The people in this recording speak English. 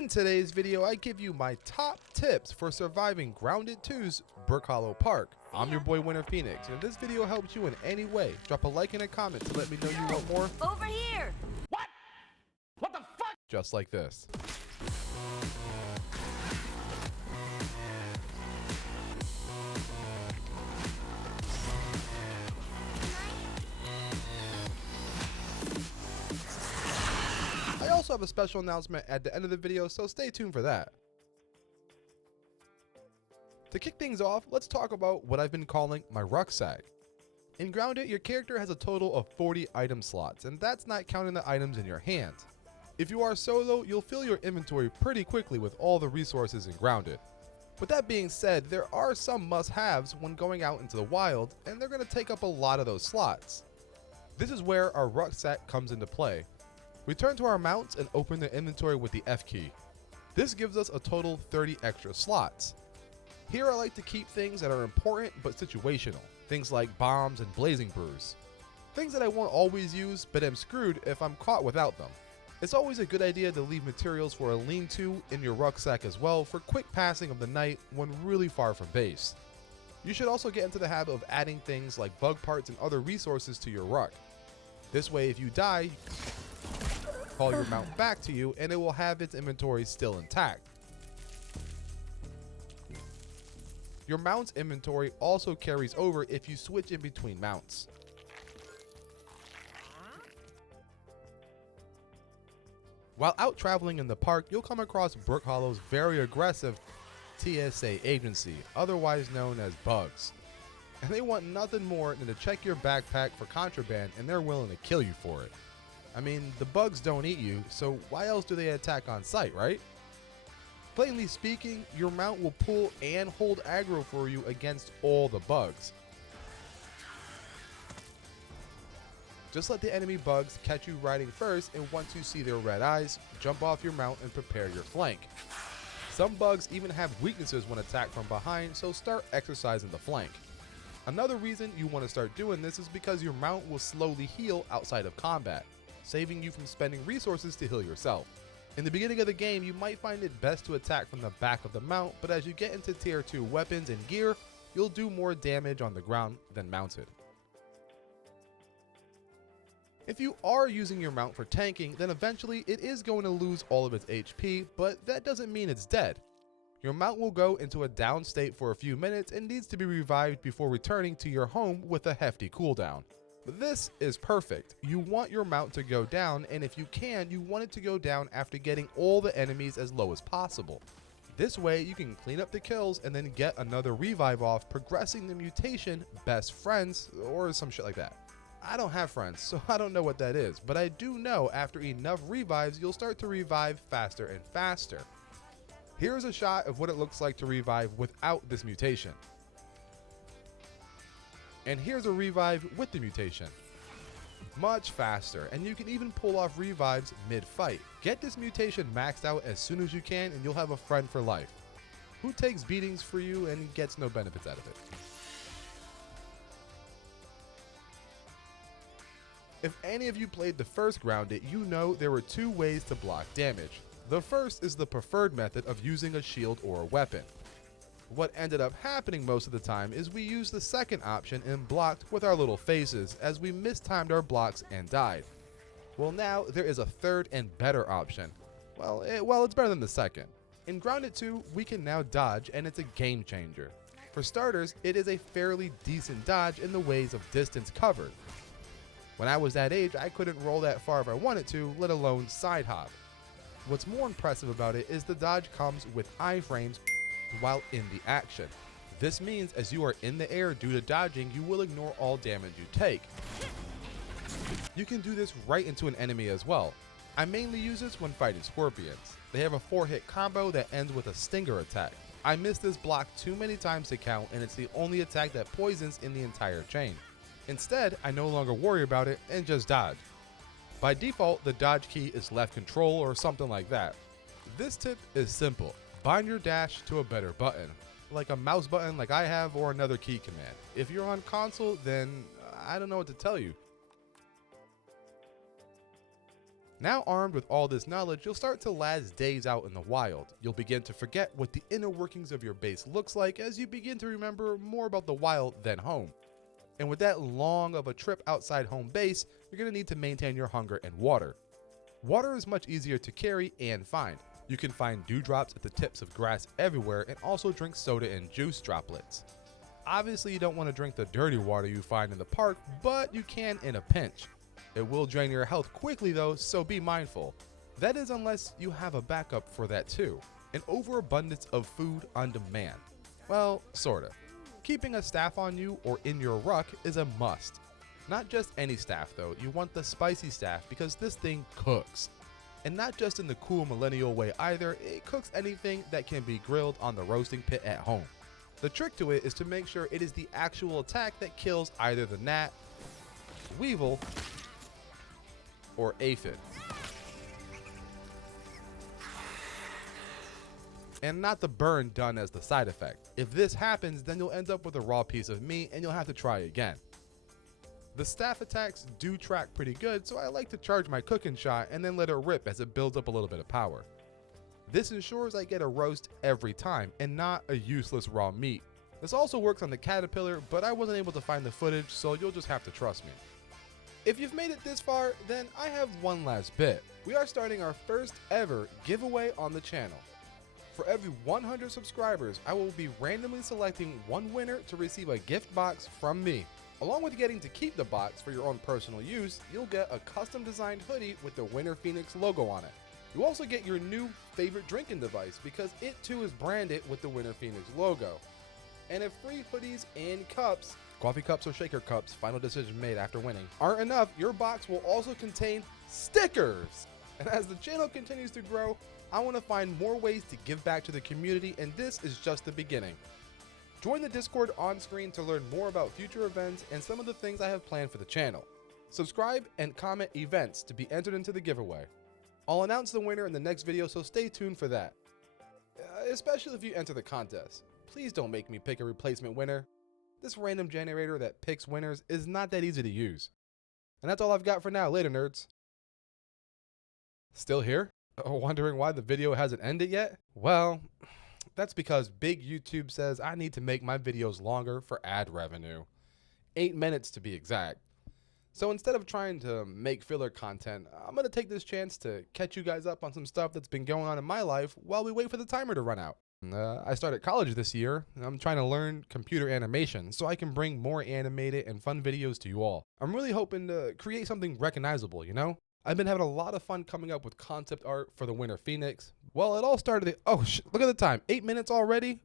In today's video, I give you my top tips for surviving Grounded 2's BrookHollow Park. I'm your boy Winter Phoenix, and if this video helps you in any way, drop a like and a comment to let me know you want more. Over here! What? What the fuck? Just like this. I also have a special announcement at the end of the video, so stay tuned for that. To kick things off, let's talk about what I've been calling my rucksack. In Grounded, your character has a total of 40 item slots, and that's not counting the items in your hand. If you are solo, you'll fill your inventory pretty quickly with all the resources in Grounded. With that being said, there are some must-haves when going out into the wild, and they're going to take up a lot of those slots. This is where our rucksack comes into play. We turn to our mounts and open the inventory with the F key. This gives us a total 30 extra slots. Here I like to keep things that are important but situational, things like bombs and blazing brews. Things that I won't always use but am screwed if I'm caught without them. It's always a good idea to leave materials for a lean-to in your rucksack as well for quick passing of the night when really far from base. You should also get into the habit of adding things like bug parts and other resources to your ruck. This way if you die, call your mount back to you and it will have its inventory still intact. Your mount's inventory also carries over if you switch in between mounts. While out traveling in the park, you'll come across BrookHollow's very aggressive TSA agency, otherwise known as bugs. And they want nothing more than to check your backpack for contraband, and they're willing to kill you for it. I mean, the bugs don't eat you, so why else do they attack on sight, right? Plainly speaking, your mount will pull and hold aggro for you against all the bugs. Just let the enemy bugs catch you riding first, and once you see their red eyes, jump off your mount and prepare your flank. Some bugs even have weaknesses when attacked from behind, so start exercising the flank. Another reason you want to start doing this is because your mount will slowly heal outside of combat, saving you from spending resources to heal yourself. In the beginning of the game, you might find it best to attack from the back of the mount, but as you get into tier 2 weapons and gear, you'll do more damage on the ground than mounted. If you are using your mount for tanking, then eventually it is going to lose all of its HP, but that doesn't mean it's dead. Your mount will go into a down state for a few minutes and needs to be revived before returning to your home with a hefty cooldown. This is perfect. You want your mount to go down, and if you can, you want it to go down after getting all the enemies as low as possible. This way you can clean up the kills and then get another revive off, progressing the mutation best friends or some shit like that. I don't have friends, so I don't know what that is, but I do know after enough revives you'll start to revive faster and faster. Here's a shot of what it looks like to revive without this mutation. And here's a revive with the mutation. Much faster, and you can even pull off revives mid-fight. Get this mutation maxed out as soon as you can and you'll have a friend for life, who takes beatings for you and gets no benefits out of it. If any of you played the first Grounded, you know there were two ways to block damage. The first is the preferred method of using a shield or a weapon. What ended up happening most of the time is we used the second option and blocked with our little faces as we mistimed our blocks and died. Well, now there is a third and better option. Well, it's better than the second. In Grounded 2, we can now dodge, and it's a game changer. For starters, it is a fairly decent dodge in the ways of distance covered. When I was that age, I couldn't roll that far if I wanted to, let alone side hop. What's more impressive about it is the dodge comes with iframes while in the action. This means as you are in the air due to dodging, you will ignore all damage you take. You can do this right into an enemy as well. I mainly use this when fighting scorpions. They have a 4-hit combo that ends with a stinger attack. I missed this block too many times to count, and it's the only attack that poisons in the entire chain. Instead, I no longer worry about it and just dodge. By default, the dodge key is left control or something like that. This tip is simple. Bind your dash to a better button, like a mouse button like I have or another key command. If you're on console, then I don't know what to tell you. Now armed with all this knowledge, you'll start to last days out in the wild. You'll begin to forget what the inner workings of your base looks like as you begin to remember more about the wild than home. And with that long of a trip outside home base, you're going to need to maintain your hunger and water. Water is much easier to carry and find. You can find dewdrops at the tips of grass everywhere and also drink soda and juice droplets. Obviously, you don't want to drink the dirty water you find in the park, but you can in a pinch. It will drain your health quickly though, so be mindful. That is unless you have a backup for that too. An overabundance of food on demand. Well, sorta. Keeping a staff on you or in your ruck is a must. Not just any staff though, you want the spicy staff because this thing cooks. And not just in the cool millennial way either, it cooks anything that can be grilled on the roasting pit at home. The trick to it is to make sure it is the actual attack that kills either the gnat, weevil, or aphid. And not the burn done as the side effect. If this happens, then you'll end up with a raw piece of meat and you'll have to try again. The staff attacks do track pretty good, so I like to charge my cooking shot and then let it rip as it builds up a little bit of power. This ensures I get a roast every time and not a useless raw meat. This also works on the caterpillar, but I wasn't able to find the footage, so you'll just have to trust me. If you've made it this far, then I have one last bit. We are starting our first ever giveaway on the channel. For every 100 subscribers, I will be randomly selecting one winner to receive a gift box from me. Along with getting to keep the box for your own personal use, you'll get a custom designed hoodie with the Winter Phoenix logo on it. You also get your new favorite drinking device because it too is branded with the Winter Phoenix logo. And if free hoodies and cups, coffee cups or shaker cups, final decision made after winning, aren't enough, your box will also contain stickers. And as the channel continues to grow, I want to find more ways to give back to the community, and this is just the beginning. Join the Discord on screen to learn more about future events and some of the things I have planned for the channel. Subscribe and comment events to be entered into the giveaway. I'll announce the winner in the next video, so stay tuned for that. Especially if you enter the contest. Please don't make me pick a replacement winner. This random generator that picks winners is not that easy to use. And that's all I've got for now. Later, nerds. Still here? Wondering why the video hasn't ended yet? Well, that's because big YouTube says I need to make my videos longer for ad revenue. 8 minutes to be exact. So instead of trying to make filler content, I'm going to take this chance to catch you guys up on some stuff that's been going on in my life while we wait for the timer to run out. I started college this year, and I'm trying to learn computer animation so I can bring more animated and fun videos to you all. I'm really hoping to create something recognizable, you know? I've been having a lot of fun coming up with concept art for the Winter Phoenix. Well, it all started at, look at the time, 8 minutes already?